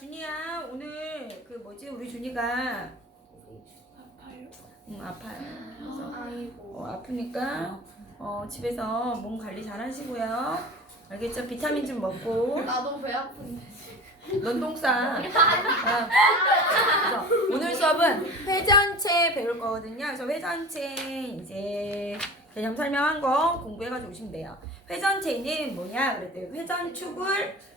준이야 오늘 그 뭐지 우리 준이가 아파요? 아파요. 그래서 아이고. 아프니까 집에서 몸 관리 잘 하시고요. 알겠죠? 비타민 좀 먹고. 나도 배 아픈데. 넌 똥 싸. 그래서 오늘 수업은 회전체 배울 거거든요. 그래서 회전체 이제 개념 설명한 거 공부해가지고 오시면 돼요. 회전체는 뭐냐 그랬더니 회전축을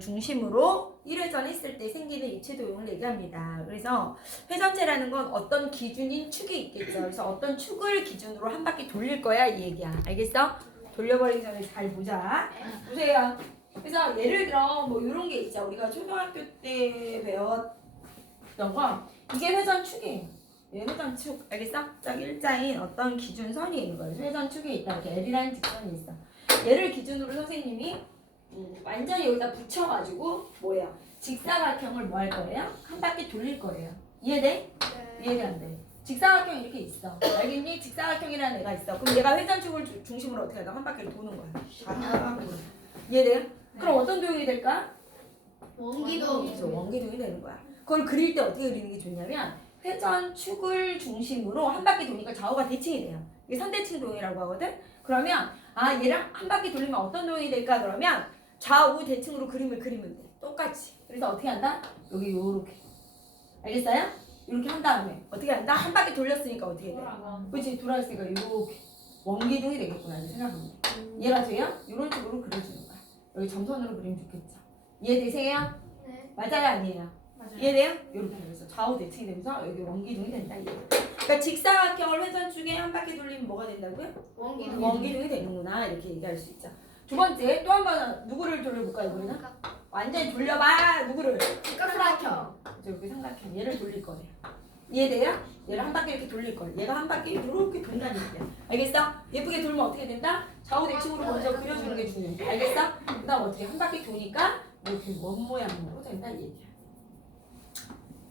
중심으로 1회전 했을 때 생기는 입체 도형을 얘기합니다. 그래서 회전체라는 건 어떤 기준인 축이 있겠죠. 그래서 어떤 축을 기준으로 한 바퀴 돌릴 거야 이 얘기야. 알겠어? 돌려버리기 전에 잘 보자. 보세요. 그래서 예를 들어 뭐 이런 게 있죠. 우리가 초등학교 때 배웠던 거 이게 회전축이에요. 얘 회전축 알겠어? 딱 일자인 어떤 기준선이 있는 거예요. 회전축이 있다. 이렇게 L이라는 직선이 있어. 얘를 기준으로 선생님이 완전히 여기다 붙여가지고 뭐예요? 직사각형을 뭐 할 거예요? 한 바퀴 돌릴 거예요. 이해돼? 이해돼 안 돼? 직사각형 이렇게 있어. 알겠니? 직사각형이라는 애가 있어. 그럼 얘가 회전축을 중심으로 어떻게 할까? 한 바퀴를 도는 거야. 이해돼요? 그럼 어떤 도형이 될까? 원기도. 그래서 원기둥이 되는 거야. 그걸 그릴 때 어떻게 그리는 게 좋냐면 회전축을 중심으로 한 바퀴 도니까 좌우가 대칭이 돼요. 이게 선대칭 도형이라고 하거든. 그러면 얘랑 한 바퀴 돌리면 어떤 도형이 될까? 그러면 좌우 대칭으로 그림을 그리면 돼. 똑같이. 그래서 어떻게 한다? 여기 요렇게. 알겠어요? 이렇게 한 다음에 어떻게 한다? 한 바퀴 돌렸으니까 어떻게 돼? 그렇지? 돌아있으니까 이렇게 원기둥이 되겠구나 이렇게 생각하면 돼. 이해가 돼요? 이런 식으로 그려주는 거야. 여기 점선으로 그리면 좋겠죠. 이해되세요? 네. 맞아요? 아니에요? 맞아요. 이해돼요? 이렇게 해서 좌우 대칭이 되면서 여기 원기둥이 된다 이게. 그러니까 직사각형을 회전축에 한 바퀴 돌리면 뭐가 된다고요? 원기둥이 되는구나 이렇게 얘기할 수 있죠. 두 번째 또 한 번 누구를 돌려볼까요 우리는? 완전히 돌려봐 누구를? 삼각형. 여기 삼각형 얘를 돌릴 거예요. 이해돼요? 얘를 한 바퀴 이렇게 돌릴 거예요. 얘가 한 바퀴 이렇게 돈다는 얘기야. 알겠어? 예쁘게 돌면 어떻게 된다? 좌우 대칭으로 먼저 그려주는 게 중요해. 알겠어? 그 다음 어떻게 한 바퀴 도니까 이렇게 원 모양으로 된다 이 얘기야.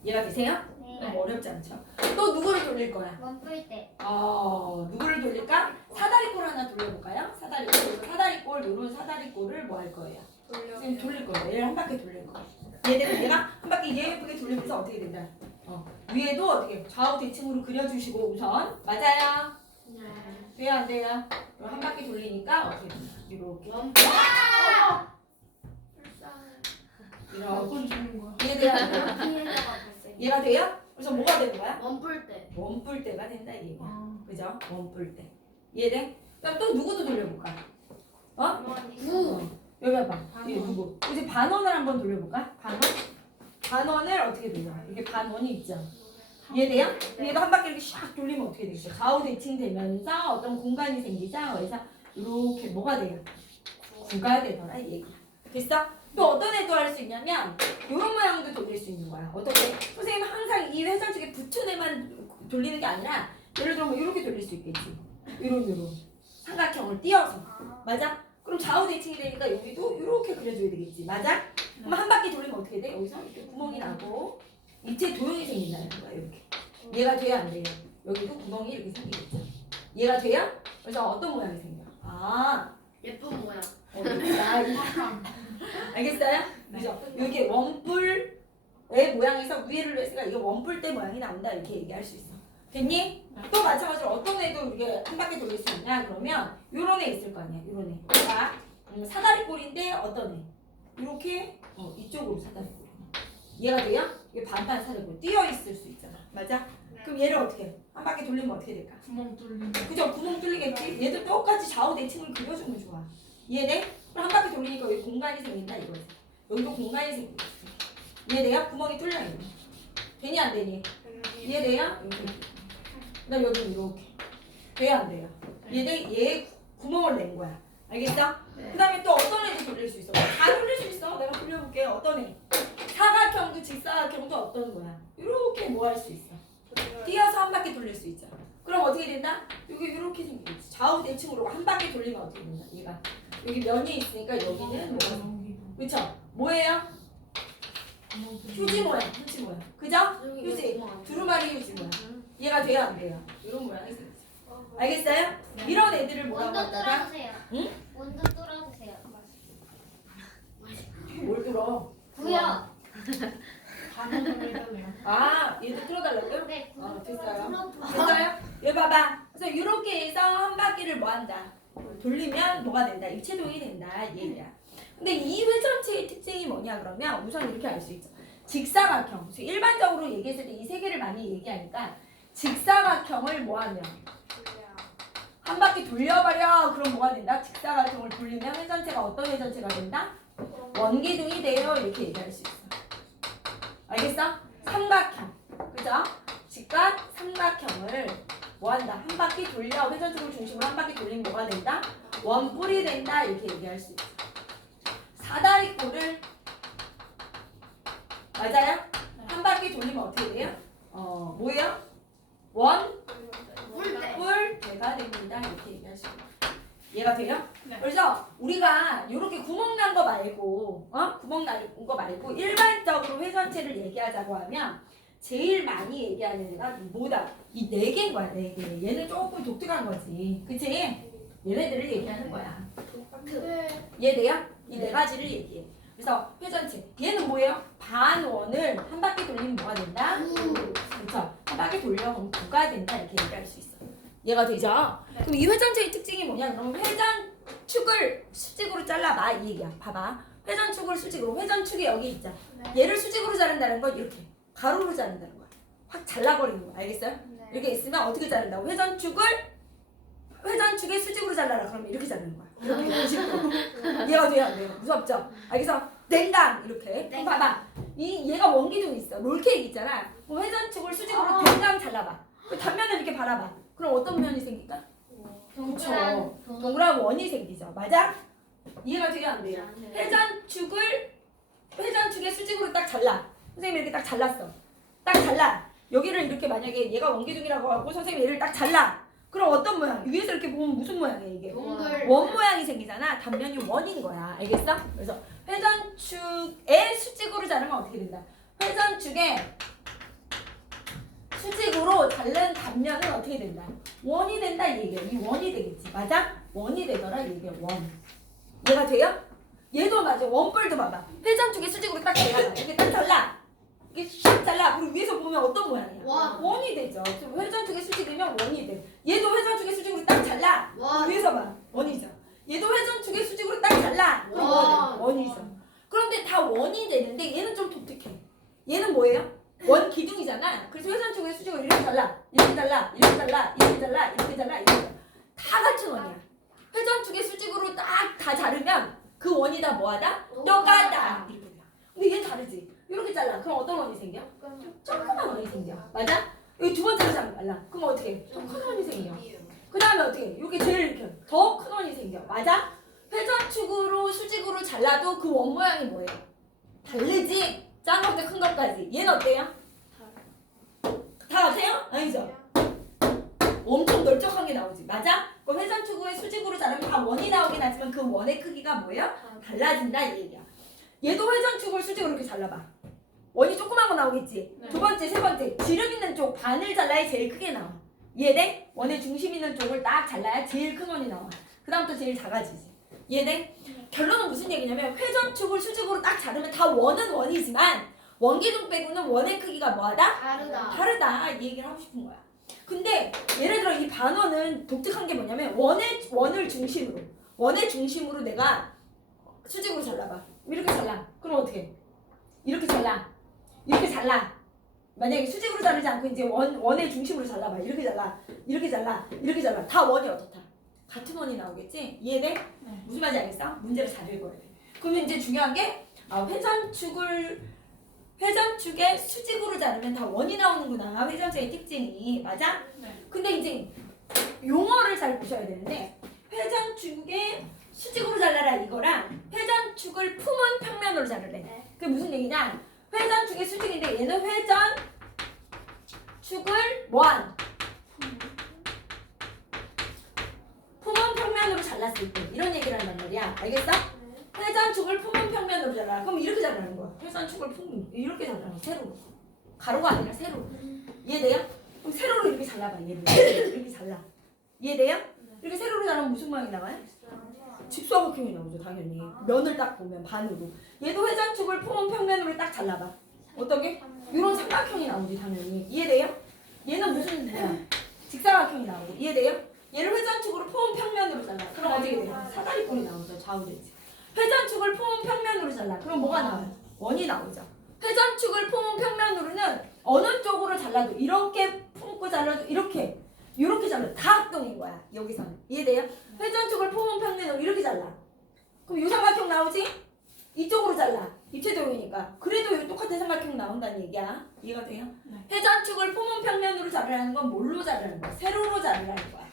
이해가 되세요? 너무 어렵지 않죠? 또 누구를 돌릴 거야? 원뿔 때. 누구를 돌릴까? 사다리꼴 하나 돌려볼까요? 사다리꼴. 사다리꼴, 요런 사다리꼴을 뭐 할 거예요? 지금 돌릴 거예요. 얘를 한 바퀴 돌릴 거예요. 얘가 한 바퀴 예쁘게 돌리면서 어떻게 된다? 위에도 어떻게 좌우 대칭으로 그려주시고 우선. 맞아요? 돼요 안 돼요? 한 바퀴 돌리니까 어떻게 된다? 이렇게. 이렇게. 주는 거야? 이해돼요? 안 돼요? 이해가 돼요? 그래서 뭐가 되는 거야? 원뿔 때. 원뿔대가 된다 이 얘기야. 그죠? 원뿔대. 이해돼? 그럼 또 누구도 돌려볼까? 여기 봐봐. 이게 누구? 이제 반원을 한번 돌려볼까? 반원? 반원을 어떻게 돌려? 이게 반원이 있죠. 이해돼요? 얘도 한 바퀴 이렇게 샥 돌리면 어떻게 되겠어? 좌우 대칭 되면서 어떤 공간이 생기죠? 그래서 이렇게 뭐가 돼요? 구가 되더라 이 얘기야. 됐어? 또 어떤 애도 할 수 있냐면 이런 모양도 돌릴 수 있는 거야. 어떻게? 선생님 항상 이 회전축에 붙은 애만 돌리는 게 아니라 예를 들어 뭐 이렇게 돌릴 수 있겠지. 이런 삼각형을 띄어서. 맞아? 그럼 좌우 대칭이 되니까 여기도 이렇게 그려줘야 되겠지. 맞아? 그럼 한 바퀴 돌리면 어떻게 돼? 여기서 이렇게 구멍이 나고 입체 도형이 생긴다는 거야. 이렇게. 얘가 돼야 안 돼요? 여기도 구멍이 이렇게 생기겠죠. 얘가 돼요? 그래서 어떤 모양이 생겨? 예쁜 모양. 알겠어요? 그죠? 이게 원뿔의 모양에서 위에를 했으니까 이게 원뿔대 모양이 나온다 이렇게 얘기할 수 있어. 됐니? 또 마찬가지로 어떤 애도 이렇게 한 바퀴 돌릴 수 있냐? 그러면 요런 애 있을 거 아니야. 요런 애. 자, 사다리꼴인데 어떤 애? 이렇게 이쪽으로 사다리꼴. 이해가 돼요? 이게 반반 사다리꼴 띄어 있을 수 있잖아. 맞아? 그럼 얘를 어떻게 해? 한 바퀴 돌리면 어떻게 될까? 구멍 뚫리는. 그죠? 구멍 뚫리겠지? 얘도 똑같이 좌우 대칭을 그려주면 좋아. 이해돼? 그럼 한 바퀴 돌리니까 여기 공간이 생긴다 이거지. 여기도 공간이 생긴다. 이해돼요? 구멍이 뚫려 있는. 되니 안 되니? 이해돼요? 이렇게. 그다음 여기 이렇게. 돼요 안 돼요? 이해돼? 얘 구멍을 낸 거야. 알겠어? 그다음에 또 어떤 애도 돌릴 수 있어? 다 돌릴 수 있어. 내가 돌려볼게요. 어떤 애? 사각형도 직사각형도 어떤 거야? 이렇게 뭐 할 수 있어? 띄어서 한 바퀴 돌릴 수 있잖아. 그럼 어떻게 된다? 여기 이렇게 생기겠지. 좌우 대칭으로 한 바퀴 돌리면 어떻게 된다? 얘가 여기 면이 있으니까 여기는 뭐가 그쵸? 뭐예요? 휴지 모양, 휴지 모양. 그죠? 휴지. 두루마리 휴지 모양. 얘가 돼요, 안 돼요? 이런 모양이 생기죠. 알겠어요? 이런 애들을 뭐라고 원도 한다가? 뚫어주세요. 응? 원도 뚫어주세요. 뭘 뚫어? 구요. 아, 얘도 틀어달라고요? 네. 됐어요. 됐어요? 여기 봐봐. 그래서 이렇게 해서 한 바퀴를 뭐 한다? 돌리면 뭐가 된다? 입체동이 된다. 이 얘기야. 근데 이 회전체의 특징이 뭐냐 그러면 우선 이렇게 알 수 있죠. 직사각형. 그래서 일반적으로 얘기했을 때 이 세 개를 많이 얘기하니까 직사각형을 뭐 하면 한 바퀴 돌려버려. 그럼 뭐가 된다? 직사각형을 돌리면 회전체가 어떤 회전체가 된다? 원기둥이 돼요. 이렇게 얘기할 수 있어. 알겠어? 삼각형. 그죠? 직각 삼각형을 뭐 한다? 한 바퀴 돌려. 회전축을 중심으로 한 바퀴 돌리면 뭐가 된다? 원뿔이 된다. 이렇게 얘기할 수 있어. 사다리꼴을 맞아요? 한 바퀴 돌리면 어떻게 돼요? 뭐예요? 원뿔대가 됩니다. 이렇게 얘기할 수 있어요. 이해가 돼요? 네. 그래서 우리가 이렇게 구멍 난 거 말고 구멍 난 거 말고 일반적으로 회전체를 얘기하자고 하면 제일 많이 얘기하는 애가 뭐다? 이 네 개인 거야, 네 개. 얘는 조금 독특한 거지. 그치? 얘네들을 얘기하는 거야. 이해돼요? 이 네 가지를 얘기해. 그래서 회전체. 얘는 뭐예요? 반원을 한 바퀴 돌리면 뭐가 된다? 그렇죠? 한 바퀴 돌려 그럼 9가 된다. 이렇게 얘기할 수 있어. 이해가 되죠? 네. 그럼 이 회전체의 특징이 뭐냐? 그러면 회전축을 수직으로 잘라봐. 이 얘기야. 봐봐. 회전축을 수직으로. 회전축이 여기 있자. 얘를 수직으로 자른다는 건 이렇게 가로로 자른다는 거야. 확 잘라버리는 거야. 알겠어요? 이렇게 있으면 어떻게 자른다고? 회전축의 수직으로 잘라라. 그러면 이렇게 자르는 거야. 이렇게 식으로. 얘가 돼야 안 돼요? 무섭죠? 알겠어? 댕강 이렇게. 그럼 봐봐. 얘가 원기둥이 있어. 롤케이크 있잖아. 그럼 회전축을 수직으로 댕강 잘라봐. 그 단면을 이렇게 바라봐. 그럼 어떤 면이 생길까? 그쵸. 동그란 원이 생기죠. 맞아? 이해가 돼요? 안 돼요? 회전축의 수직으로 딱 잘라. 선생님이 이렇게 딱 잘랐어. 딱 잘라. 여기를 이렇게 만약에 얘가 원기둥이라고 하고 선생님이 얘를 딱 잘라. 그럼 어떤 모양? 위에서 이렇게 보면 무슨 모양이야 이게? 동글. 원 모양이 생기잖아. 단면이 원인 거야. 알겠어? 그래서 회전축의 수직으로 자르면 어떻게 된다? 회전축의 수직으로 자른 단면은 어떻게 된다? 원이 된다 이 얘기야. 이 원이 되겠지. 맞아? 원이 되더라 이 얘기야. 원. 얘가 돼요? 얘도 맞아. 원뿔도 봐봐. 회전축의 수직으로 딱 잘라. 이렇게 딱 잘라. 이게 샥 잘라. 그리고 위에서 보면 어떤 모양이야? 원이 되죠. 그럼 회전축의 수직이면 원이 돼. 얘도 회전축의 수직으로 딱 잘라. 위에서 봐. 원이죠. 얘도 회전축의 수직으로 딱 잘라. 그럼 뭐가 돼? 원이죠. 그런데 다 원이 되는데 얘는 좀 독특해. 얘는 뭐예요? 원 기둥이잖아. 그래서 회전축의 수직으로 이렇게 잘라. 이렇게 잘라. 이렇게 잘라. 이렇게 잘라. 이렇게 잘라. 이렇게 잘라. 다 같은 원이야. 회전축의 수직으로 딱 다 자르면 그 원이 다 뭐하다? 똑같다. 이렇게 돼. 근데 얘는 다르지. 이렇게 잘라. 그럼 어떤 원이 생겨? 조그만 원이 생겨. 맞아? 여기 두 번째로 잘라. 그럼 어떻게 해? 더 큰 원이 생겨. 그 다음에 어떻게 해? 이렇게 제일 이렇게 더 큰 원이 생겨. 맞아? 회전축으로 수직으로 잘라도 그 원 모양이 뭐예요? 다르지? 작은 것부터 큰 것까지. 얘는 어때요? 다 같아요? 아니죠? 엄청 널쩍하게 나오지. 맞아? 그럼 회전축의 수직으로 자르면 다 원이 나오긴 하지만 그 원의 크기가 뭐예요? 달라진다 이 얘기야. 얘도 회전축을 수직으로 이렇게 잘라봐. 원이 조그만 거 나오겠지? 네. 두 번째, 세 번째. 지름 있는 쪽 반을 잘라야 제일 크게 나와. 이해돼? 원의 중심 있는 쪽을 딱 잘라야 제일 큰 원이 나와. 그 다음부터 제일 작아지지. 이해돼? 결론은 무슨 얘기냐면 회전축을 수직으로 딱 자르면 다 원은 원이지만 원기둥 빼고는 원의 크기가 뭐하다? 다르다. 이 얘기를 하고 싶은 거야. 근데 예를 들어 이 반원은 독특한 게 뭐냐면 원의 중심으로 내가 수직으로 잘라봐. 이렇게 잘라. 그럼 어떻게 해? 이렇게 잘라. 이렇게 잘라. 만약에 수직으로 자르지 않고 이제 원의 중심으로 잘라봐. 이렇게 잘라. 이렇게 잘라. 이렇게 잘라. 다 원이 어떻다? 같은 원이 나오겠지? 이해돼? 네. 무슨 말인지 알겠어? 문제를 잘 읽어야 돼. 그러면 이제 중요한 게 회전축의 수직으로 자르면 다 원이 나오는구나. 회전체의 특징이. 맞아? 네. 근데 이제 용어를 잘 보셔야 되는데 회전축의 수직으로 잘라라 이거랑 회전축을 품은 평면으로 자르래. 그게 무슨 얘기냐? 회전축의 수직인데 얘는 회전축을 뭐한? 품은 평면으로 잘랐을 때 이런 얘기를 한단 말이야. 알겠어? 회전축을 품은 평면으로 잘라. 그럼 이렇게 자르는 거야. 회전축을 품은 이렇게 자르는 거야. 세로로. 가로가 아니라 세로로. 이해돼요? 그럼 세로로 이렇게 잘라봐. 얘를 이렇게 잘라. 이해돼요? 이렇게 세로로 자르면 무슨 모양이 나와요? 직사각형이 나오죠. 당연히. 면을 딱 보면 반으로. 얘도 회전축을 품은 평면으로 딱 잘라봐. 어떻게? 이런 삼각형이 나오지 당연히. 이해돼요? 얘는 무슨 뭐야? 직사각형이 나오고. 이해돼요? 얘를 회전축으로 포온 평면으로 잘라. 그럼 어떻게 돼요? 사다리꼴이 나오죠. 좌우대지. 회전축을 포온 평면으로 잘라. 그럼 뭐가 나와요? 원이 나오죠. 회전축을 포온 평면으로는 어느 쪽으로 잘라도 이렇게 품고 잘라도 이렇게 잘라도 다 합동인 거야. 여기서는. 이해돼요? 회전축을 포온 평면으로 이렇게 잘라. 그럼 이 삼각형 나오지? 이쪽으로 잘라. 입체도형이니까. 그래도 이 똑같은 삼각형 나온다는 얘기야. 이해가 돼요? 네. 회전축을 포문 평면으로 자르라는 건 뭘로 자르라는 거야? 세로로 자르라는 거야.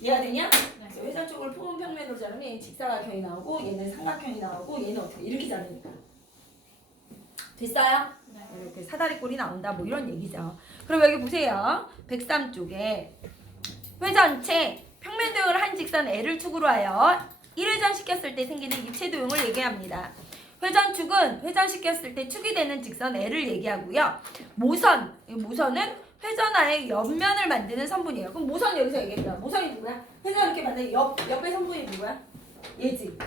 이해가 되냐? 그래서 회전축을 포문 평면으로 자르면 얘는 직사각형이 나오고 얘는 삼각형이 나오고 얘는 어떻게 이렇게 자르니까. 됐어요? 네. 이렇게 사다리꼴이 나온다 뭐 이런 얘기죠. 그럼 여기 보세요. 103쪽에 회전체 평면도형을 한 직선 L을 축으로 하여 1회전 시켰을 때 생기는 입체도형을 얘기합니다. 회전축은 회전시켰을 때 축이 되는 직선 L을 얘기하고요. 모선은 회전하의 옆면을 만드는 선분이에요. 그럼 모선 여기서 얘기했다. 모선이 누구야? 회전 이렇게 만드는 옆의 선분이 누구야? 얘지.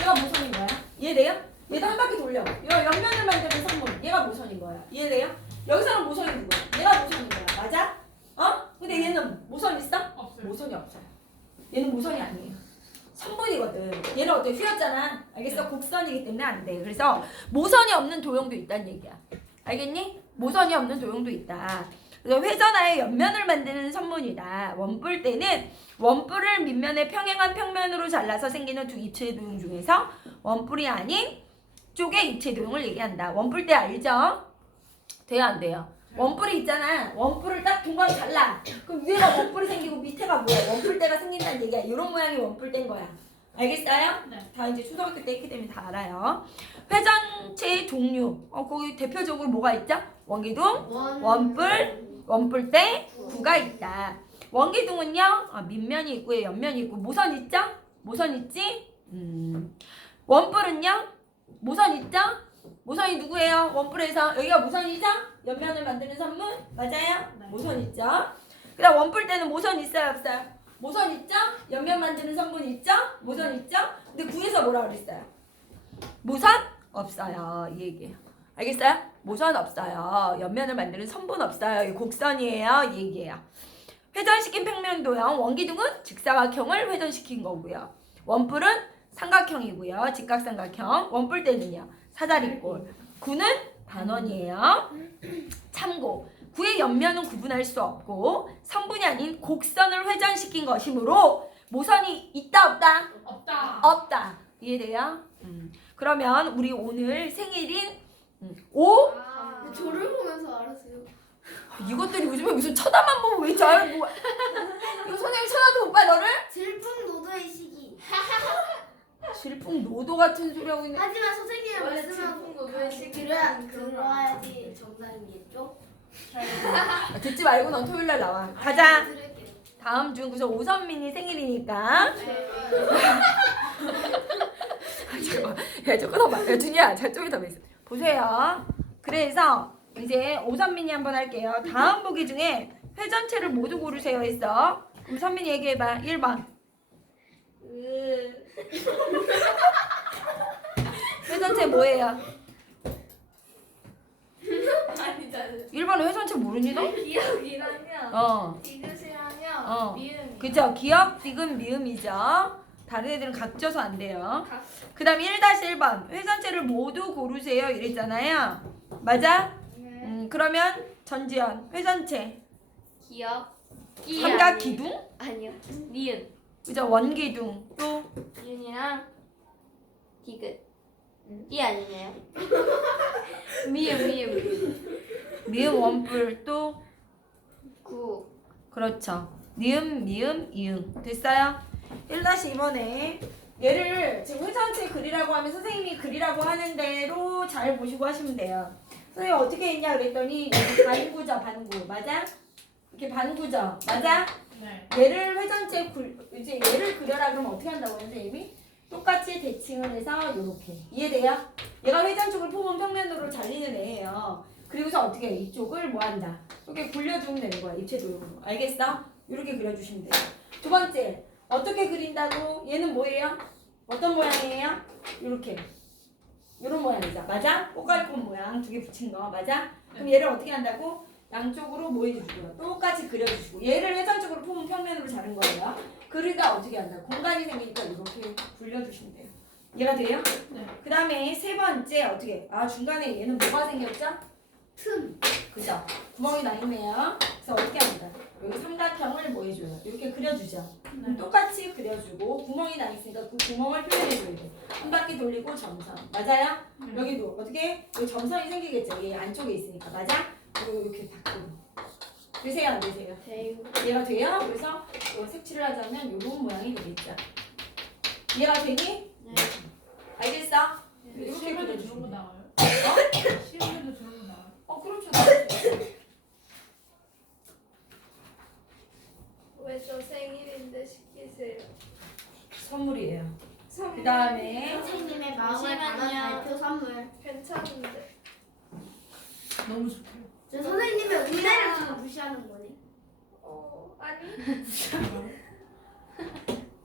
얘가 모선인 거야. 이해돼요? 얘도 한 바퀴 돌려. 얘가 옆면을 만드는 선분. 얘가 모선인 거야. 이해돼요? 여기서는 모선이 누구야? 얘가 모선인 거야. 맞아? 어? 근데 얘는 모선 있어? 없어요. 모선이 없어요. 얘는 모선이 아니에요. 선분이거든. 얘는 어때? 휘었잖아. 알겠어? 곡선이기 때문에 안 돼. 그래서 모선이 없는 도형도 있다는 얘기야. 알겠니? 모선이 없는 도형도 있다. 그래서 회전하의 옆면을 만드는 선분이다. 원뿔 때는 원뿔을 밑면에 평행한 평면으로 잘라서 생기는 두 입체 도형 중에서 원뿔이 아닌 쪽의 입체 도형을 얘기한다. 원뿔 때 알죠? 돼요 안 돼요? 원뿔이 있잖아. 원뿔을 딱 동광 잘라. 그럼 위에가 원뿔이 생기고 밑에가 뭐야? 원뿔대가 생긴다는 얘기야. 이런 모양이 원뿔대인 거야. 알겠어요? 네. 다 이제 초등학교 때 했기 때문에 다 알아요. 회전체의 종류. 거기 대표적으로 뭐가 있죠? 원기둥, 원뿔대, 구가 있다. 원기둥은요, 밑면이 있고 옆면이 있고 모선 있죠? 모선 있지? 원뿔은요, 모선 있죠? 모선이 누구예요? 원뿔에서 여기가 모선이죠? 옆면을 만드는 선분 맞아요? 네. 모선 있죠? 그다음 원뿔 때는 모선 있어요 없어요? 모선 있죠? 옆면 만드는 선분 있죠? 모선 있죠? 근데 구에서 뭐라 그랬어요? 모선 없어요 이 얘기예요. 알겠어요? 모선 없어요. 옆면을 만드는 선분 없어요. 이 곡선이에요 이 얘기예요. 회전시킨 평면도형 원기둥은 직사각형을 회전시킨 거고요. 원뿔은 삼각형이고요. 직각삼각형. 원뿔 때는요. 사다리꼴. 구는 단원이에요. 참고. 구의 옆면은 구분할 수 없고 선분이 아닌 곡선을 회전시킨 것이므로 모선이 있다 없다? 없다. 없다. 이해돼요? 그러면 우리 오늘 생일인 5? 저를 보면서 알았어요. 이것들이 요즘에 무슨 쳐다만 보면 왜 잘 뭐 이거 선생님 쳐다도 못 봐 너를? 질풍노도의 시기. 질풍노도 같은 소리 하고 있네. 하지만 선생님의 원래 말씀하고 질풍노도의 시기는 들어야지 정상이겠죠? 듣지 말고 넌 토요일날 나와. 가자. 들을게요. 다음 중 그래서 오선민이 생일이니까. 잠깐만. 야 저거 더 봐. 야 준이야 저쪽에 더 있어. 보세요. 그래서 이제 오선민이 한번 할게요. 다음 보기 중에 회전체를 모두 고르세요 했어. 그럼 선민이 얘기해봐. 1번. 회전체 뭐예요? 아니잖아요. 1번은 회전체 모르니 너? 기억이랑요. 디귿이랑요. 어. 미음. 그죠? 기억, 디귿, 미음이죠. 다른 애들은 각져서 안 돼요. 그 다음 1-1번. 회전체를 모두 고르세요. 이랬잖아요. 맞아? 그러면 전지현. 회전체. 기억. 삼각 기둥? 아니요. 니은. 그죠? 원기둥. 또 니은이랑 디귿. 이 아니네요. 미음. 미음 원뿔. 또 구. 그렇죠. 니은, 미음, 이응. 됐어요? 1-2번에 얘를 지금 회전체 그리라고 하면 선생님이 그리라고 하는 대로 잘 보시고 하시면 돼요. 선생님 어떻게 했냐 그랬더니 여기 반구죠, 반구. 맞아? 이렇게 반구죠. 맞아? 네. 얘를 회전체 이제 얘를 그려라 그러면 어떻게 한다고 선생님이? 똑같이 대칭을 해서 요렇게. 이해돼요? 얘가 회전축을 포문 평면으로 잘리는 애예요. 그리고서 어떻게 해? 이쪽을 뭐 한다? 이렇게 굴려주면 되는 거야. 입체도형으로. 알겠어? 이렇게 그려주시면 돼요. 두 번째. 어떻게 그린다고? 얘는 뭐예요? 어떤 모양이에요? 이렇게. 이런 모양이죠. 맞아? 꼬깔꽃 모양 두 개 붙인 거 맞아? 그럼 얘를 어떻게 한다고? 양쪽으로 뭐 해주고요. 똑같이 그려주시고 얘를 회전적으로 품은 평면으로 자른 거예요. 그러다 어떻게 한다? 공간이 생기니까 이렇게 굴려주시면 돼요. 이해가 돼요? 네. 그 다음에 세 번째 어떻게? 아 중간에 얘는 뭐가 생겼죠? 틈. 그죠? 구멍이 나 있네요. 그래서 어떻게 합니다? 여기 삼각형을 뭐 해줘요? 이렇게 그려주죠. 네. 똑같이 그려주고 구멍이 나 있으니까 그 구멍을 표현해줘야 돼. 한 바퀴 돌리고 점선. 맞아요? 여기도 어떻게? 여기 점선이 생기겠죠? 얘 안쪽에 있으니까. 맞아? 그리고 이렇게 바꾸고. 되세요? 안 되세요? 이해가 돼요? 그래서 이거 색칠을 하자면 이런 모양이 되겠죠. 이해가 되니? 네. 알겠어? 이렇게 시험에도 저런 거 그려주시면 돼. 나와요? 어? 시험에도 저런 거 나와요? 그렇죠. 왜 저 생일인데 시키세요? 선물이에요. 그 다음에 선생님의 마음을 담은 잠시만요. 발표 선물. 괜찮은데. 너무 좋대요. 저 선생님의 은혜를 지금 무시하는 거네. 아니.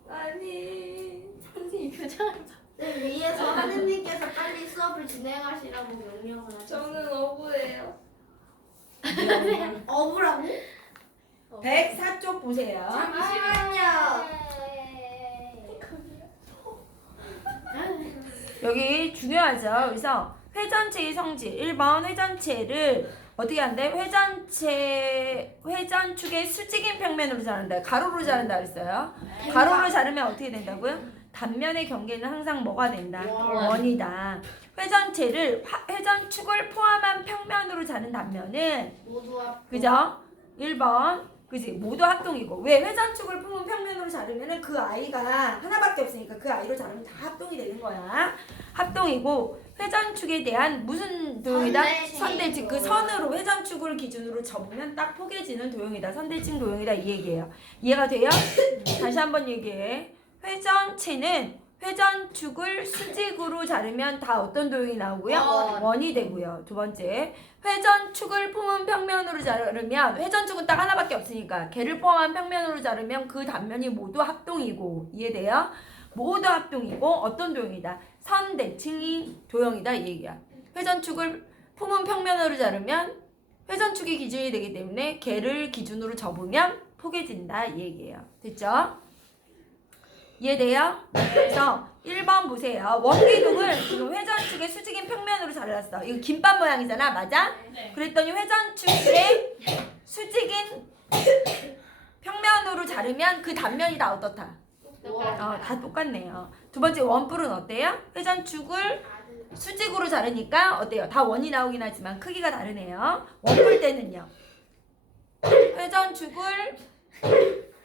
아니. 선생님 표정을 봐. 네, 위에서 하느님께서 빨리 수업을 진행하시라고 명령을 하셨어요. 저는 어부예요. 어부라고? 104쪽 보세요. 잠시만요. 여기 중요하죠. 그래서 회전체의 성질 1번 회전체를 어떻게 한대? 회전축의 수직인 평면으로 자른다. 가로로 자른다 그랬어요. 가로로 자르면 어떻게 된다고요? 단면의 경계는 항상 뭐가 된다? 원이다. 회전축을 포함한 평면으로 자른 단면은 모두 합. 그죠? 1번 그지? 모두 합동이고 왜 회전축을 품은 평면으로 자르면은 그 아이가 하나밖에 없으니까 그 아이로 자르면 다 합동이 되는 거야. 합동이고 회전축에 대한 무슨 도형이다? 선대칭. 선대칭. 그 선으로 회전축을 기준으로 접으면 딱 포개지는 도형이다. 선대칭 도형이다 이 얘기예요. 이해가 돼요? 다시 한번 얘기해. 회전체는 회전축을 수직으로 자르면 다 어떤 도형이 나오고요? 원이 되고요. 두 번째, 회전축을 품은 평면으로 자르면 회전축은 딱 하나밖에 없으니까 걔를 포함한 평면으로 자르면 그 단면이 모두 합동이고 이해돼요? 모두 합동이고 어떤 도형이다? 선대칭이 도형이다 이 얘기야. 회전축을 품은 평면으로 자르면 회전축이 기준이 되기 때문에 걔를 기준으로 접으면 포개진다 이 얘기예요. 됐죠? 이해돼요? 그래서 1번 보세요. 원기둥을 지금 회전축의 수직인 평면으로 잘랐어. 이거 김밥 모양이잖아. 맞아? 네. 그랬더니 회전축의 수직인 평면으로 자르면 그 단면이 다 어떻다? 다 똑같네요. 두 번째 원뿔은 어때요? 회전축을 수직으로 자르니까 어때요? 다 원이 나오긴 하지만 크기가 다르네요. 원뿔 때는요.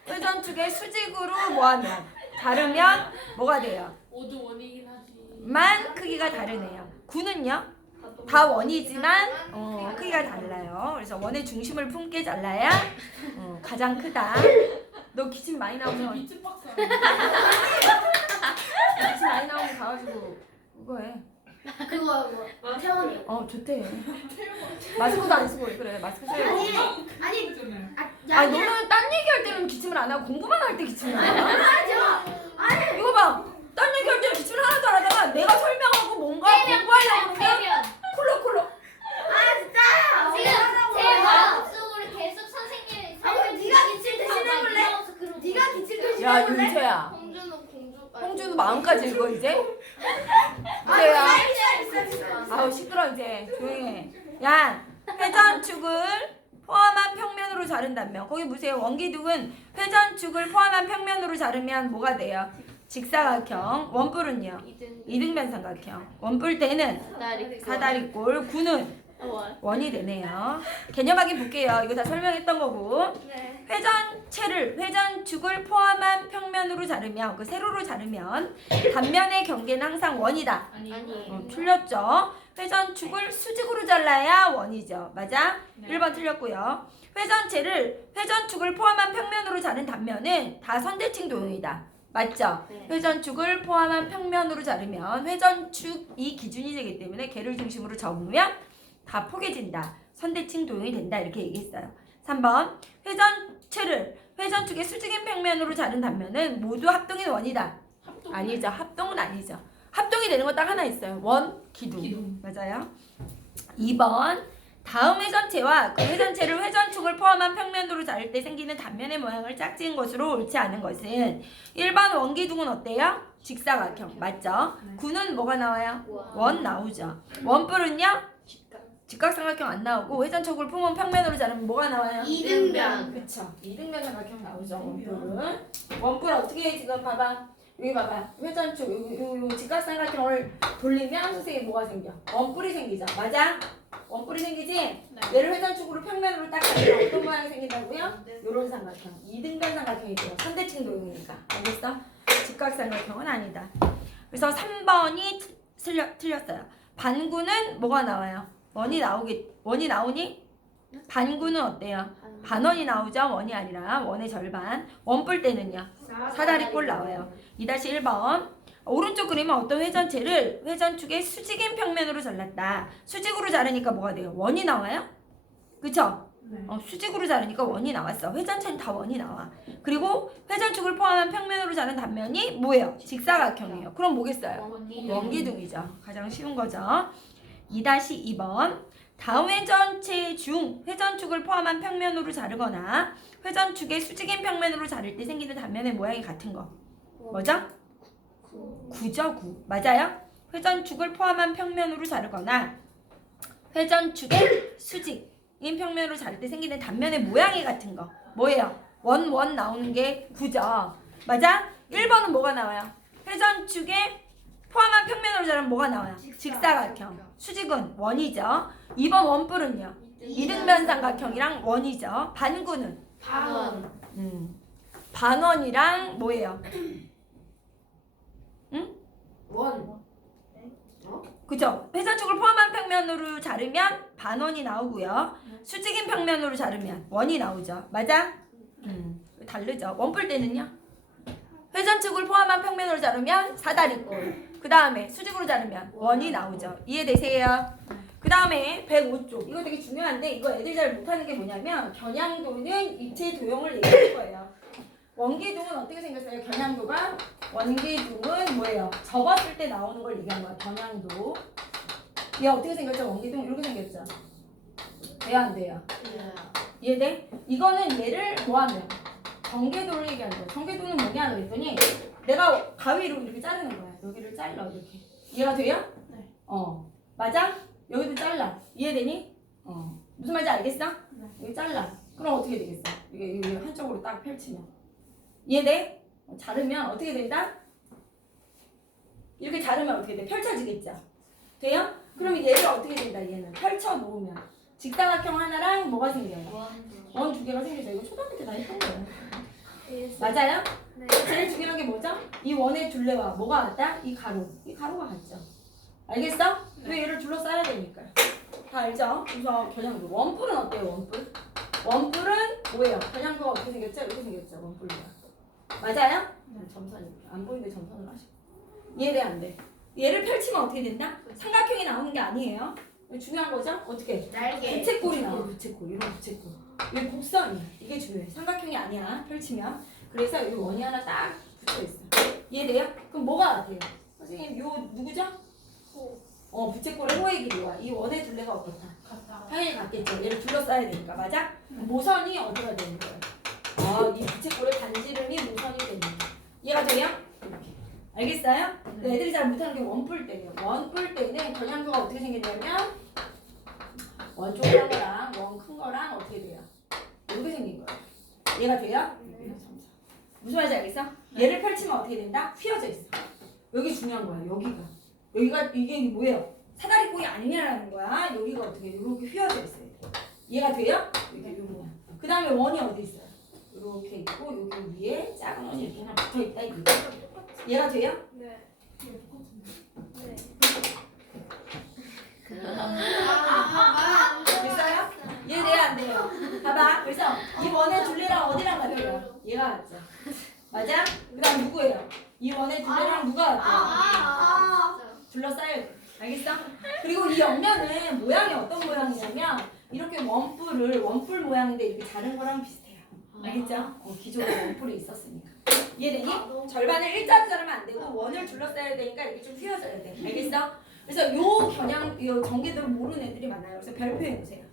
회전축의 수직으로 뭐하면 자르면 뭐가 돼요? 모두 원이긴 하지. 만 크기가 다르네요. 구는요? 다 원이지만 크기가 달라요. 그래서 원의 중심을 품게 잘라야 가장 크다. 너 기침 많이 나오면 미친 박사. 기침 많이 나오면 가가지고 그거 해. 그거 태원이요. 좋대. 마스크도 안 쓰고 그래. 마스크 써야 돼. 아니 그잖아요. 아니 너는 딴 얘기할 때는 기침을 안 하고 공부만 할 때 기침을 해. 아니 이거 봐. 딴 얘기할 때는 기침을 하나도 안 하다가 내가 설명하고 뭔가 공부하려고 그러면 콜록콜록. 제 마음속으로 계속 선생님이 아니 네가 기칠 때 신해볼래? 네가 기칠 때 야 신해볼래? 윤채야. 홍준호 공주. 홍준우 마음까지 읽어 이제? 아 윤채야. 있어. 아우 시끄러 이제 조용해. 야 회전축을 포함한 평면으로 자른다면 거기 보세요. 원기둥은 회전축을 포함한 평면으로 자르면 뭐가 돼요? 직사각형. 원뿔은요? 이등변 삼각형. 원뿔 때는 사다리꼴. 구는 원이 되네요. 개념 확인 볼게요. 이거 다 설명했던 거고. 네. 회전축을 포함한 평면으로 자르면 그 세로로 자르면 단면의 경계는 항상 원이다. 아니. 틀렸죠? 회전축을 수직으로 잘라야 원이죠. 맞아? 네. 1번 틀렸고요. 회전축을 포함한 평면으로 자른 단면은 다 선대칭 도형이다. 맞죠? 네. 회전축을 포함한 평면으로 자르면 회전축이 기준이 되기 때문에 걔를 중심으로 접으면 다 포개진다. 선대칭 도형이 된다. 이렇게 얘기했어요. 3번 회전축의 수직인 평면으로 자른 단면은 모두 합동인 원이다. 아니죠. 합동은 아니죠. 합동이 되는 거 딱 하나 있어요. 원, 기둥. 맞아요. 2번. 다음 회전체와 그 회전체를 회전축을 포함한 평면도로 자를 때 생기는 단면의 모양을 짝지은 것으로 옳지 않은 것은 1번 원기둥은 어때요? 직사각형. 맞죠? 9는 뭐가 나와요? 원 나오죠. 원뿔은요? 직각삼각형 안 나오고 회전축을 품은 평면으로 자르면 뭐가 나와요? 이등변. 그쵸. 이등변 삼각형 나오죠. 원뿔은. 원뿔 어떻게 해? 지금 봐봐. 여기 봐봐. 회전축 요 직각삼각형을 돌리면 선생님 뭐가 생겨? 원뿔이 생기죠. 맞아? 원뿔이 생기지? 얘를 회전축으로 평면으로 딱 자르면 어떤 모양이 생긴다고요? 요런 삼각형. 이등변 삼각형이 돼요. 선대칭 도형이니까. 알겠어? 직각삼각형은 아니다. 그래서 3번이 틀렸어요. 반구는 뭐가 나와요? 원이 나오니? 반구는 어때요? 반원이 나오죠? 원이 아니라 원의 절반. 원뿔 때는요? 사다리꼴 나와요. 2-1번. 오른쪽 그림은 어떤 회전체를 회전축의 수직인 평면으로 잘랐다. 수직으로 자르니까 뭐가 돼요? 원이 나와요? 그쵸? 네. 수직으로 자르니까 원이 나왔어. 회전체는 다 원이 나와. 그리고 회전축을 포함한 평면으로 자른 단면이 뭐예요? 직사각형이에요. 그럼 뭐겠어요? 원기둥이죠. 가장 쉬운 거죠. 2-2번. 다음 회전체 중 회전축을 포함한 평면으로 자르거나 회전축의 수직인 평면으로 자를 때 생기는 단면의 모양이 같은 거. 뭐죠? 구죠, 구. 맞아요? 회전축을 포함한 평면으로 자르거나 회전축의 수직인 평면으로 자를 때 생기는 단면의 모양이 같은 거. 뭐예요? 원 나오는 게 구죠. 맞아? 1번은 뭐가 나와요? 회전축의 포함한 평면으로 자르면 뭐가 나와요? 직사각형. 수직은 원이죠. 2번 원뿔은요? 이등변 삼각형이랑 원이죠. 반구는? 반원. 반원이랑 뭐예요? 원. 그죠? 회전축을 포함한 평면으로 자르면 반원이 나오고요. 수직인 평면으로 자르면 원이 나오죠. 맞아? 다르죠. 원뿔 때는요? 회전축을 포함한 평면으로 자르면 사다리꼴. 그 다음에 수직으로 자르면 원이 나오죠. 이해되세요? 그 다음에 105쪽. 이거 되게 중요한데 이거 애들 잘 못하는 게 뭐냐면 겨냥도는 입체 도형을 얘기할 거예요. 원기둥은 어떻게 생겼어요? 겨냥도가? 원기둥은 뭐예요? 접었을 때 나오는 걸 얘기하는 거야. 겨냥도. 얘 어떻게 생겼죠? 원기둥 이렇게 생겼죠? 돼요 안 돼요? 이해돼? 이거는 얘를 뭐하면 전개도를 얘기하는 거야. 전개도는 뭐냐 그랬더니 내가 가위로 이렇게 자르는 거야. 여기를 잘라 이렇게. 이해가 돼요? 네. 맞아? 여기도 잘라. 이해되니? 무슨 말인지 알겠어? 네. 여기 잘라. 그럼 어떻게 되겠어? 이게 한쪽으로 딱 펼치면. 이해돼? 자르면 어떻게 된다? 이렇게 자르면 어떻게 돼? 펼쳐지겠죠? 돼요? 그러면 얘를 어떻게 된다? 얘는 펼쳐 놓으면 직사각형 하나랑 뭐가 생겨요? 원 두 개가 생기죠. 이거 초등학교 때 다 했던 거예요. 맞아요? 네. 제일 중요한 게 뭐죠? 이 원의 둘레와 뭐가 같다? 이 가로. 이 가로가 같죠? 알겠어? 왜 얘를 둘러싸야 되니까요. 다 알죠? 그래서 겨냥도. 원뿔은 어때요? 원뿔? 원뿔은 뭐예요? 겨냥도가 어떻게 생겼죠? 이렇게 생겼죠? 원뿔이가. 맞아요? 점선이. 안 보이는데 점선을 하시고. 이해돼? 안 돼? 얘를 펼치면 어떻게 된다? 삼각형이 나오는 게 아니에요. 중요한 거죠? 어떻게? 날개. 부채꼴이 나와. 부채꼴. 이런 부채꼴. 이게 곡선이야. 이게 중요해. 삼각형이 아니야. 펼치면. 그래서 이 원이 하나 딱 붙여있어. 이해돼요? 그럼 뭐가 같아요? 선생님 요 누구죠? 부채꼴의 호의 길이와 이 원의 둘레가 어떻다? 같다. 당연히 같겠죠. 얘를 둘러싸야 되니까. 맞아? 모선이 어디가 되는 거예요? 이 부채꼴의 반지름이 모선이 되는 거예요. 이해가 돼요? 이렇게. 알겠어요? 근데 애들이 잘 못하는 게 원뿔 때예요. 원뿔 때는 겨냥도가 어떻게 생기냐면 원 조그란 거랑 원 큰 거랑 어떻게 돼요? 이렇게 생긴 거예요. 이해가 돼요? 무슨 말인지 알겠어? 얘를 펼치면 어떻게 된다? 휘어져 있어. 여기 중요한 거야. 여기가 이게 뭐예요? 사다리꼴이 아니냐라는 거야. 여기가 어떻게 이렇게 휘어져 있어요. 이해가 돼요? 이렇게 요거. 그 다음에 원이 어디 있어요? 이렇게 있고 여기 위에 작은 원이 이렇게 하나 붙어 있다. 이거. 이해가 돼요? 네. 네. 됐어요? 이해돼요? 안 돼요? 봐봐. 그래서 이 원의 둘레랑 어디랑 같아요? 얘가 같죠. 맞아? 그 다음 누구예요? 이 원의 둘레랑 누가 같아요? 둘러싸여야 돼. 알겠어? 그리고 이 옆면은 모양이 어떤 모양이냐면 이렇게 원뿔 모양인데 이렇게 자른 거랑 비슷해요. 알겠죠? 기존에 원뿔이 있었으니까. 이해되니? 절반을 일자로 자르면 안 되고 원을 둘러싸야 되니까 이렇게 좀 휘어져야 돼. 알겠어? 그래서 요 겨냥, 요 전개도를 모르는 애들이 많아요. 그래서 별표해 놓으세요.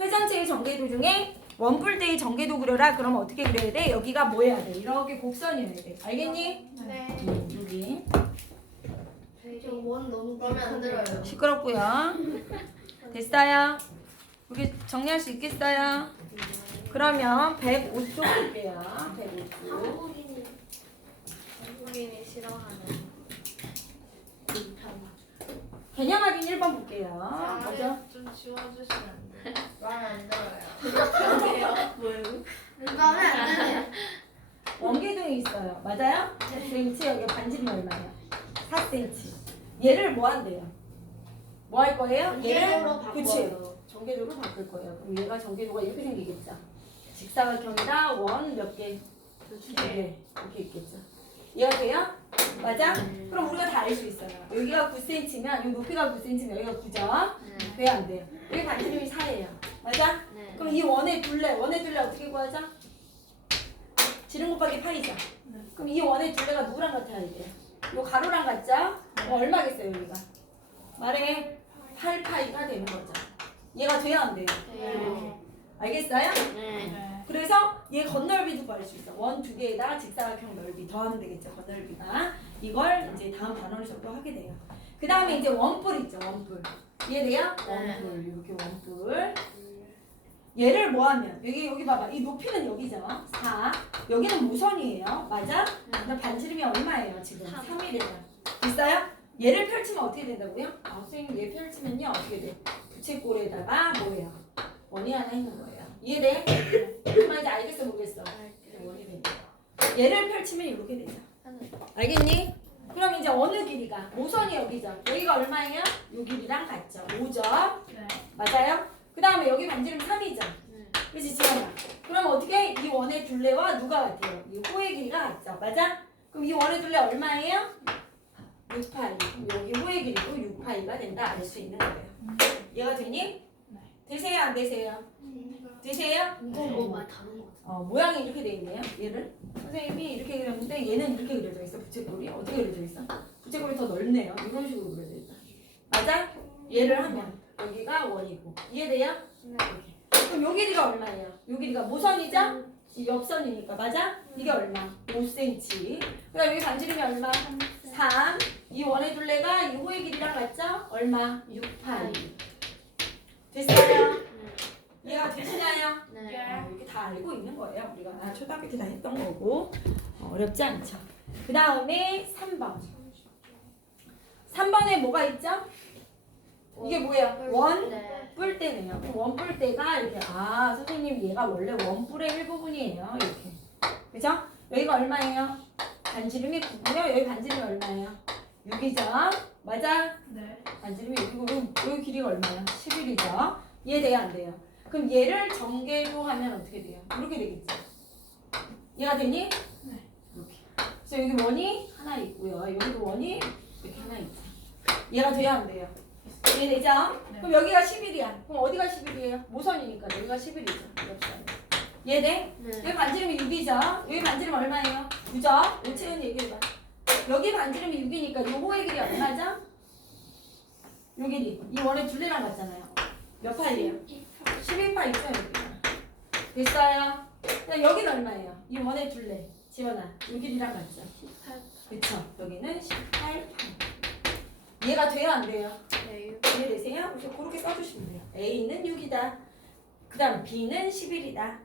회전체의 전개도 중에 원뿔대의 전개도 그려라. 그러면 어떻게 그려야 돼? 여기가 뭐 해야 돼? 이렇게 곡선이어야 돼. 알겠니? 네. 여기. 저원 너무 마음에 안 들어요. 시끄럽고요. 됐어요? 여기 정리할 수 있겠어요? 그러면 105쪽 볼게요. 105쪽. 한국인이 싫어하는. 개념 확인 1번 볼게요. 먼저. 좀 지워주시면 안 돼요? 마음에 안 들어요. 뭐예요? 마음에 안 드네. 원계동이 있어요. 맞아요? 4cm 여기 반지름이 얼마예요? 4cm. 얘를 뭐 한대요? 뭐 할 거예요? 전개도로 바꿔요. 그치? 전개도로 바꿀 거예요. 그럼 얘가 전개도가 이렇게 생기겠죠? 직사각형이다 원 몇 개? 2개 이렇게 있겠죠. 이해가 돼요? 맞아? 그럼 우리가 다 알 수 있어요. 여기가 9cm면 이 높이가 9cm면 여기가 9죠? 네. 돼야 안 돼요? 여기 반지름이 4예요. 맞아? 네. 그럼 이 원의 둘레 어떻게 구하자? 지름 곱하기 8이죠? 그럼 이 원의 둘레가 누구랑 같아야 돼요? 요 가로랑 같죠? 얼마겠어요 여기가? 말해 8파이가 되는 거죠. 얘가 돼야 안 돼요? 네. 알겠어요? 네. 그래서 얘 건널비도 구할 수 있어. 원 두 개에다가 직사각형 넓이 더하면 되겠죠. 건널비가. 이걸 이제 다음 단원에서 또 하게 돼요. 그 다음에 이제 원뿔 있죠. 원뿔. 이해돼요? 네. 원뿔. 이렇게 원뿔. 얘를 뭐 하면 여기 봐봐. 이 높이는 여기죠. 4. 여기는 무선이에요. 맞아? 근데 반지름이 얼마예요? 지금 3이래요. 있어요? 얘를 펼치면 어떻게 된다고요? 아, 선생님 얘 펼치면요 어떻게 돼? 부채꼴에다가 뭐예요? 원이 하나 있는 거예요. 이해돼? 무슨 말인지 알겠어 모르겠어? 원이 되는 거야. 얘를 펼치면 이렇게 되죠. 알겠니? 그럼 이제 어느 길이가? 모선이 여기죠. 여기가 얼마예요? 요 길이랑 같죠. 5죠. 네. 맞아요? 그 다음에 여기 반지름 3이죠. 네. 그렇지 지원아. 그럼 어떻게 이 원의 둘레와 누가 같아요? 이 호의 길이가 같죠. 맞아? 그럼 이 원의 둘레 얼마예요? 6파이. 그럼 여기 호의 길이도 6파이가 된다 알 수 있는 거예요. 이해가 되니? 네. 되세요 안 되세요? 되세요? 이거 뭐 많이 다른 거 같아. 모양이 이렇게 돼 있네요. 얘를 선생님이 이렇게 그렸는데 얘는 이렇게 그려져 있어. 부채꼴이 어떻게 그려져 있어? 부채꼴이 더 넓네요. 이런 식으로 그려져 있다. 맞아? 얘를 하면 여기가 원이고 이해돼요? 이렇게. 그럼 요 길이가 얼마예요? 요 길이가 모선이죠? 이 옆선이니까 맞아? 이게 얼마? 5cm. 그다음 여기 반지름이 얼마? 3. 이 원의 둘레가 이 호의 길이랑 같죠? 얼마? 6파이. 됐어요? 이해가 되시나요? 네. 이렇게 다 알고 있는 거예요. 우리가 초등학교 때 다 했던 거고 어렵지 않죠. 그 다음에 3번. 3번에 뭐가 있죠? 이게 뭐예요? 원 네. 뿔대네요. 그럼 원뿔대가 이렇게 선생님 얘가 원래 원뿔의 일부분이에요. 이렇게. 그죠? 여기가 얼마예요? 반지름이 9고요. 여기 반지름이 얼마예요? 6이죠? 맞아? 네. 반지름이 6이고 여기 길이가 얼마야? 11이죠? 이해돼요? 안 돼요? 그럼 얘를 전개로 하면 어떻게 돼요? 이렇게 되겠죠? 이해가 되니? 네. 이렇게. 그래서 여기 원이 하나 있고요. 여기도 원이 이렇게 하나 있죠. 이해가 돼요? 안 돼요? 이해되죠? 네. 그럼 여기가 11이야. 그럼 어디가 11이에요? 모선이니까 여기가 11이죠. 옆선. 이해돼? 네. 여기 반지름이 6이죠? 여기 반지름 얼마예요? 9죠? 오채은 얘기해봐. 여기 반지름이 6이니까 이 호의 길이 얼마죠? 요 길이. 이 원의 둘레랑 같잖아요. 몇 파이예요? 12파 있죠? 여기. 됐어요? 그럼 여기는 얼마예요? 이 원의 둘레. 지원아. 요 길이랑 같죠? 18. 그쵸? 여기는 18파. 이해가 돼요? 안 돼요? 네. 이해되세요? 그래서 그렇게 써주시면 돼요. A는 6이다. 그 다음 B는 11이다.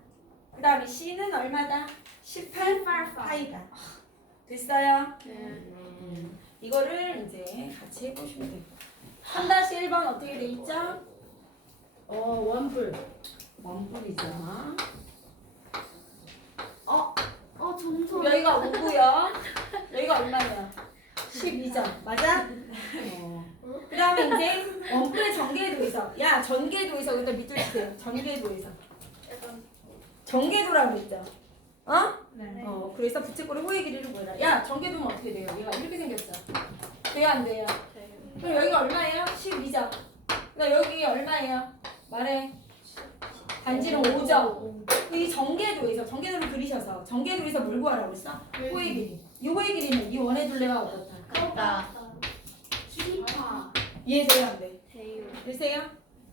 그 다음에 C는 얼마다? 18파이다. 됐어요? 네. 이거를 이제 같이 해보시면 돼요. 3-1번 어떻게 돼 있죠? 원뿔. 원뿔이죠. 점점. 여기가 5고요. 여기가 얼마예요? 12점. 맞아? 그 다음에 이제 원뿔의 전개도에서. 야, 전개도에서. 그러니까 밑줄 치세요. 전개도에서. 전개도라고 했죠. 네. 그래서 부채꼴의 호의 길이를 구해라. 야, 전개도면 어떻게 돼요? 얘가 이렇게 생겼죠. 돼요, 안 돼요? 그럼 여기가 얼마예요? 12점. 그다음 여기 얼마예요? 말해. 반지름 5점. 이 정계도를 그리셔서 정계도에서 뭘 구하라고 했어? 호의 길이. 이 호의 길이는 이 원의 둘레가 어떻다? 같다. 12파. 이해돼요? 안 돼? 대유. 되세요?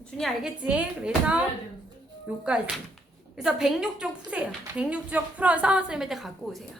준이 알겠지? 그래서 요까지. 그래서 106쪽 푸세요. 106쪽 풀어서 선생님한테 갖고 오세요.